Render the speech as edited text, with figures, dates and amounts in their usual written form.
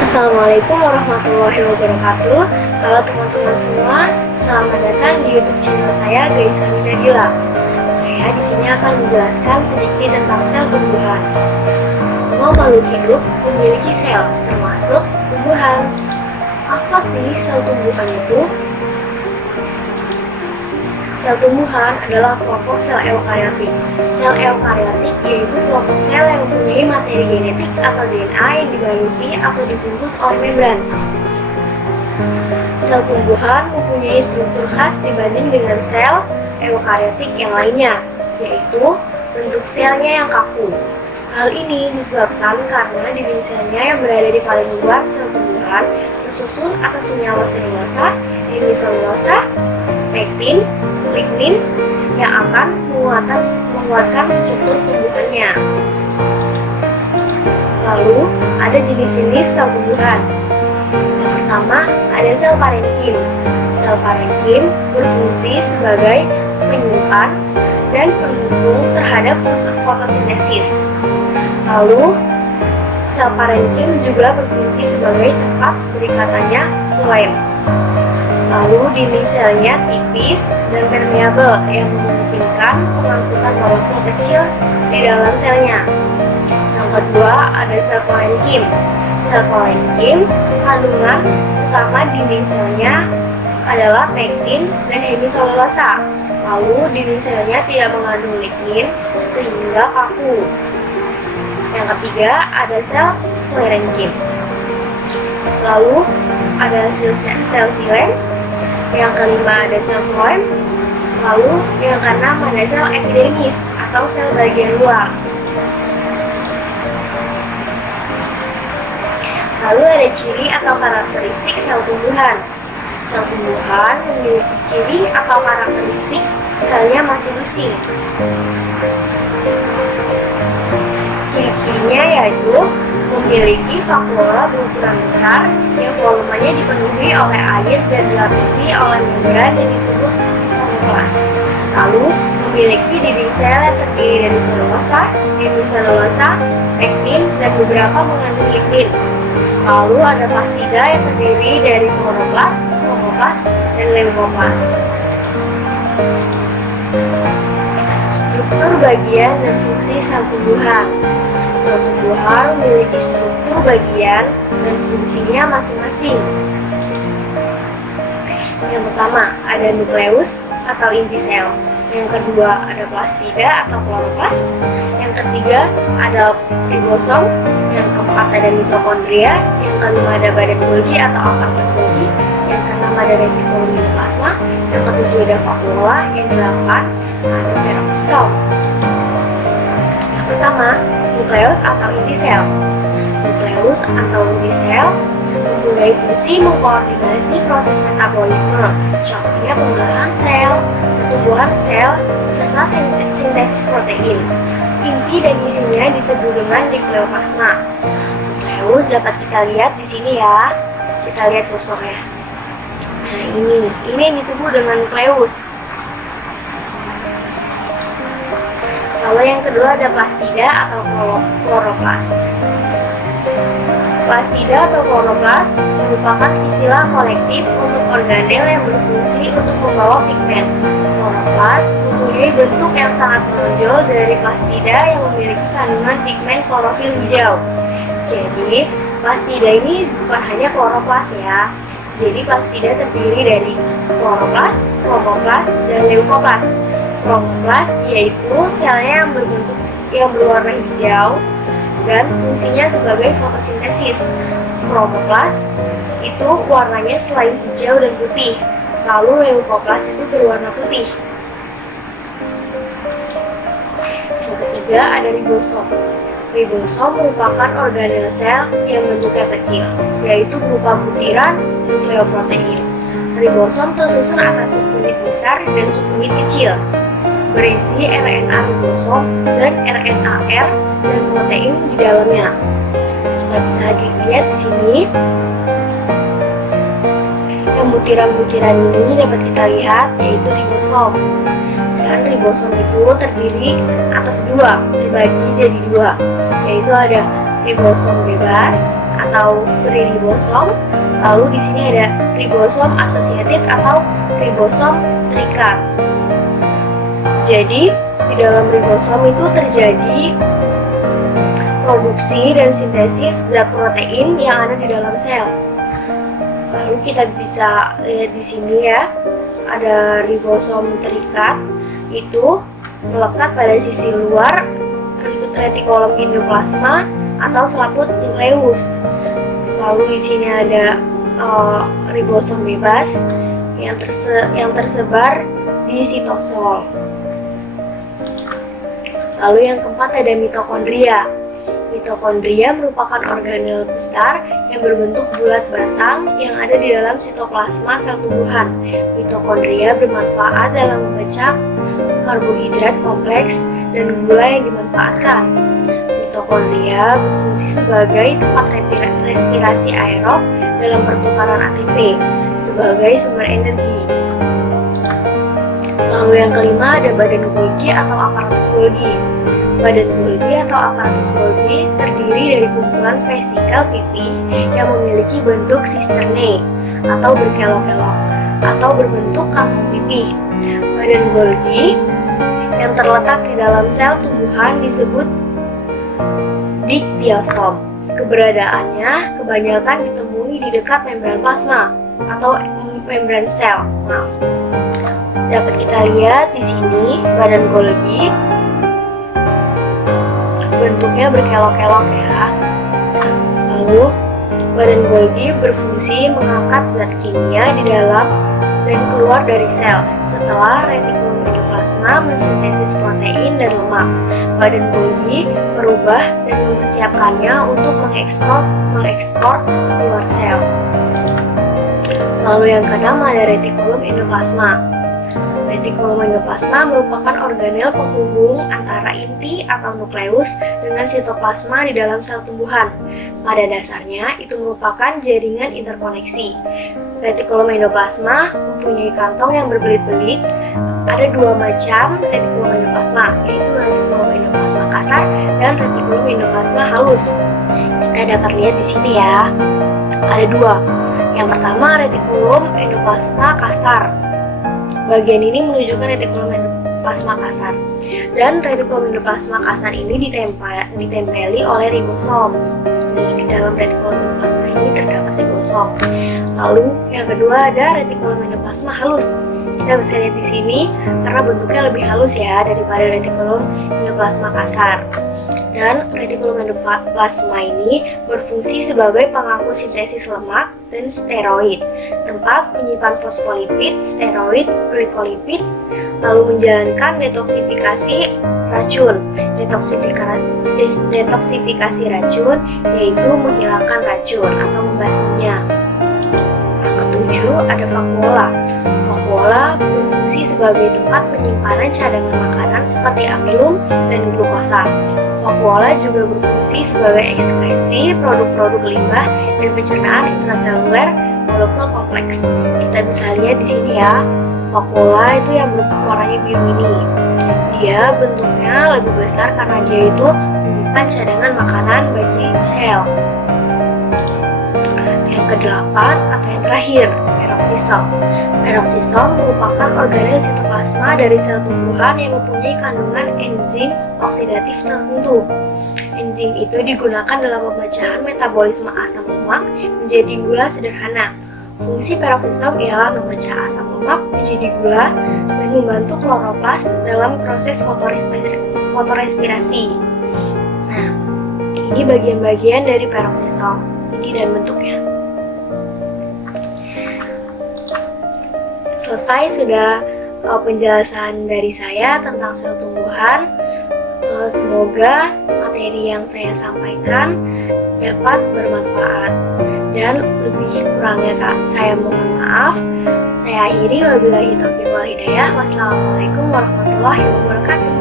Assalamualaikum warahmatullahi wabarakatuh. Halo teman-teman semua, selamat datang di YouTube channel saya, Gaisa Minadila. Saya di sini akan menjelaskan sedikit tentang sel tumbuhan. Semua makhluk hidup memiliki sel, termasuk tumbuhan. Apa sih sel tumbuhan itu? Sel tumbuhan adalah kelompok sel eukariotik. Sel eukariotik yaitu kelompok sel yang mempunyai materi genetik atau DNA yang dibaluti atau dibungkus oleh membran. Sel tumbuhan mempunyai struktur khas dibanding dengan sel eukariotik yang lainnya, yaitu bentuk selnya yang kaku. Hal ini disebabkan karena dinding selnya yang berada di paling luar sel tumbuhan tersusun atas senyawa selulosa, hemiselulosa, pektin, lignin yang akan menguatkan struktur tumbuhannya. Lalu, ada jenis-jenis sel tumbuhan. Yang pertama, ada sel parenkim. Sel parenkim berfungsi sebagai penyimpan dan pendukung terhadap fotosintesis. Lalu, sel parenkim juga berfungsi sebagai tempat berikatannya floem. Lalu dinding selnya tipis dan permeabel yang memungkinkan pengangkutan molekul kecil di dalam selnya. Yang kedua ada sel parenkim. Sel parenkim kandungan utama dinding selnya adalah pektin dan hemiselulosa. Lalu dinding selnya tidak mengandung lignin sehingga kaku. Yang ketiga ada sel sklerenkim. Lalu ada sel xilem. Yang kelima ada sel floem. Lalu yang keenam ada sel epidermis atau sel bagian luar. Lalu ada ciri atau karakteristik sel tumbuhan. Sel tumbuhan memiliki ciri atau karakteristik selnya masing-masing. Ciri-cirinya yaitu memiliki vakuola berukuran besar yang volumenya dipenuhi oleh air dan dilapisi oleh membran yang disebut kloroplas. Lalu memiliki dinding sel yang terdiri dari selulosa, hemiselulosa, pektin, dan beberapa mengandung lignin. Lalu ada plastida yang terdiri dari kloroplas, kromoplas, dan leukoplas. Struktur bagian dan fungsi sel tumbuhan. Sel tumbuhan memiliki struktur bagian dan fungsinya masing-masing. Yang pertama, ada nukleus atau inti sel. Yang kedua, ada plastida atau kloroplas. Yang ketiga, ada ribosom. Yang keempat, ada mitokondria. Yang kelima, ada badan Golgi atau aparatus Golgi. Yang keenam, ada retikulum plasma. Yang ketujuh, ada vakuola. Yang kedelapan, ada peroksisom. Yang pertama, nukleus atau inti sel. Nukleus atau inti sel mempunyai fungsi mengkoordinasi proses metabolisme, contohnya pembelahan sel, pertumbuhan sel, serta sintesis protein. Inti dan isinya disebut dengan nukleoplasma. Nukleus dapat kita lihat di sini ya. Kita lihat kursornya. Nah ini yang disebut dengan nukleus. Lalu yang kedua ada plastida atau kloroplas. Plastida atau kloroplas merupakan istilah kolektif untuk organel yang berfungsi untuk membawa pigmen. Kloroplas mempunyai bentuk yang sangat menonjol dari plastida yang memiliki kandungan pigmen klorofil hijau. Jadi, plastida ini bukan hanya kloroplas ya. Jadi, plastida terdiri dari kloroplas, kromoplas, dan leukoplas. Kromoplas yaitu selnya yang berwarna hijau dan fungsinya sebagai fotosintesis. Kromoplas itu warnanya selain hijau dan putih. Lalu leukoplas itu berwarna putih. Yang ketiga ada ribosom. Ribosom merupakan organel sel yang bentuknya kecil, yaitu berupa butiran nukleoprotein. Ribosom tersusun atas subunit besar dan subunit kecil, berisi RNA ribosom dan RNAR dan protein di dalamnya. Kita bisa lihat di sini. Yang butiran-butiran ini dapat kita lihat yaitu ribosom. Dan ribosom itu terdiri atas dua, terbagi jadi dua, yaitu ada ribosom bebas atau free ribosom. Lalu di sini ada ribosom associated atau ribosom terikat. Jadi di dalam ribosom itu terjadi produksi dan sintesis zat protein yang ada di dalam sel. Lalu kita bisa lihat di sini ya, ada ribosom terikat itu melekat pada sisi luar retikulum endoplasma atau selaput nukleus. Lalu di sini ada ribosom bebas yang tersebar di sitosol. Lalu yang keempat ada mitokondria. Mitokondria merupakan organel besar yang berbentuk bulat batang yang ada di dalam sitoplasma sel tumbuhan. Mitokondria bermanfaat dalam memecah karbohidrat kompleks dan gula yang dimanfaatkan. Mitokondria berfungsi sebagai tempat respirasi aerob dalam pertukaran ATP sebagai sumber energi. Lalu yang kelima ada badan Golgi atau aparatus Golgi. Badan Golgi atau aparatus Golgi terdiri dari kumpulan vesikel pipi yang memiliki bentuk sisterne atau berkelok-kelok atau berbentuk kantong pipi. Badan Golgi yang terletak di dalam sel tumbuhan disebut diktiostom. Keberadaannya kebanyakan ditemui di dekat membran plasma atau membran sel. Dapat kita lihat di sini badan Golgi bentuknya berkelok-kelok ya. Lalu badan Golgi berfungsi mengangkat zat kimia di dalam dan keluar dari sel setelah retikulum endoplasma mensintesis protein dan lemak. Badan Golgi merubah dan mempersiapkannya untuk mengekspor keluar sel. Lalu yang keenam ada retikulum endoplasma. Retikulum endoplasma merupakan organel penghubung antara inti atau nukleus dengan sitoplasma di dalam sel tumbuhan. Pada dasarnya, itu merupakan jaringan interkoneksi. Retikulum endoplasma mempunyai kantong yang berbelit-belit. Ada dua macam retikulum endoplasma, yaitu retikulum endoplasma kasar dan retikulum endoplasma halus. Kita dapat lihat di sini ya, ada dua. Yang pertama retikulum endoplasma kasar. Bagian ini menunjukkan retikulum endoplasma kasar. Dan retikulum endoplasma kasar ini ditempeli oleh ribosom. Di dalam retikulum endoplasma ini terdapat ribosom. Lalu yang kedua ada retikulum endoplasma halus. Kita bisa lihat di sini karena bentuknya lebih halus ya daripada retikulum endoplasma kasar. Dan retikulum endoplasma ini berfungsi sebagai pengangkut sintesis lemak dan steroid, tempat menyimpan fosfolipid, steroid, glikolipid, lalu menjalankan detoksifikasi racun. Detoksifikasi racun yaitu menghilangkan racun atau membasminya. Yang ketujuh ada vakuola. Vakuola berfungsi sebagai tempat penyimpanan cadangan makanan seperti amilum dan glukosa. Vakuola juga berfungsi sebagai ekskresi produk-produk limbah dan pencernaan intraseluler molekul kompleks. Kita bisa lihat di sini ya, vakuola itu yang warnanya biru ini. Dia bentuknya lebih besar karena dia itu menyimpan cadangan makanan bagi sel. Yang kedelapan atau yang terakhir, peroksisom. Peroksisom merupakan organel sitoplasma dari sel tumbuhan yang mempunyai kandungan enzim oksidatif tertentu. Enzim itu digunakan dalam pemecahan metabolisme asam lemak menjadi gula sederhana. Fungsi peroksisom ialah memecah asam lemak menjadi gula dan membantu kloroplas dalam proses fotorespirasi. Nah, ini bagian-bagian dari peroksisom. Ini dan bentuknya. Selesai sudah penjelasan dari saya tentang sel tumbuhan. Semoga materi yang saya sampaikan dapat bermanfaat, dan lebih kurangnya saya mohon maaf. Saya akhiri, wabillahi taufiq wal hidayah. Wassalamualaikum warahmatullahi wabarakatuh.